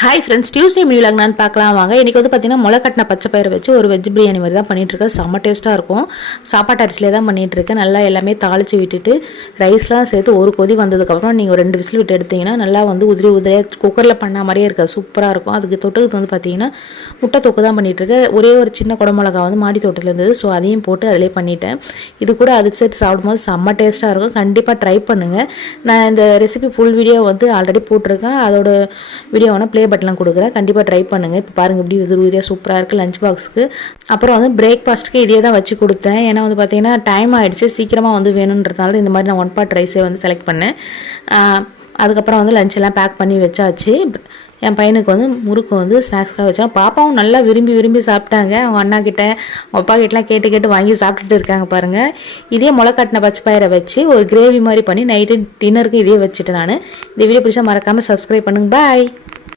Hi friends, Tuesday மீலாக நான் பார்க்கலாம் வாங்க. இன்றைக்கி வந்து பார்த்தீங்கன்னா முளைக்கட்டின பச்சை பயிரை வச்சு ஒரு வெஜ் பிரியாணி மாதிரி தான் பண்ணிகிட்ருக்கேன். செம்ம டேஸ்ட்டாக இருக்கும். சாப்பாட்டு அரிசிலே தான் பண்ணிகிட்ருக்கேன். நல்லா எல்லாமே தாளித்து விட்டுட்டு ரைஸ்லாம் சேர்த்து ஒரு கொதி வந்ததுக்கப்புறம் நீங்கள் ஒரு 2 விசில் விட்டு எடுத்திங்கன்னா நல்லா வந்து உதிரியாக குக்கரில் பண்ண மாதிரியே இருக்காது, சூப்பராக இருக்கும். அதுக்கு தொட்டுக்கு வந்து பார்த்தீங்கன்னா முட்டை தொக்கு தான் பண்ணிகிட்ருக்கேன். ஒரே ஒரு சின்ன குடமிளகா வந்து மாடி தோட்டத்தில் இருந்தது, ஸோ அதையும் போட்டு அதிலே பண்ணிட்டேன். இது கூட அதுக்கு சேர்த்து சாப்பிடும்போது செம்ம டேஸ்ட்டாக இருக்கும். கண்டிப்பாக ட்ரை பண்ணுங்கள். நான் இந்த ரெசிபி ஃபுல் வீடியோ வந்து ஆல்ரெடி போட்டிருக்கேன். அதோட வீடியோ வேணால் ப்ளே பட்டன்லாம் கொடுக்குறேன், கண்டிப்பாக ட்ரை பண்ணுங்கள். இப்போ பாருங்கள் இப்படி உதிரியாக சூப்பராக இருக்குது லஞ்ச் பாக்ஸுக்கு. அப்புறம் வந்து பிரேக்ஃபாஸ்ட்டுக்கு இதே தான் வச்சு கொடுத்தேன். ஏன்னா வந்து பார்த்தீங்கன்னா டைம் ஆகிடுச்சு, சீக்கிரமாக வந்து வேணுன்றதுனால இந்த மாதிரி நான் 1 பாட் ரைஸே வந்து செலக்ட் பண்ணேன். அதுக்கப்புறம் வந்து லஞ்செல்லாம் பேக் பண்ணி வச்சாச்சு. என் பையனுக்கு வந்து முறுக்கு வந்து ஸ்நாக்ஸ்க்காக வச்சேன். பாப்பாவும் நல்லா விரும்பி சாப்பிட்டாங்க. அவங்க அண்ணா கிட்ட அவங்க அப்பா கிட்டலாம் கேட்டு வாங்கி சாப்பிட்டுட்டு இருக்காங்க பாருங்கள். இதே முளைக்கட்டின பச்சை பயிரை வச்சு ஒரு கிரேவி மாதிரி பண்ணி நைட்டு டின்னருக்கு இதே வச்சுட்டேன் நான். இந்த வீடியோ பிடிச்சா மறக்காமல் சப்ஸ்கிரைப் பண்ணுங்கள். பாய்.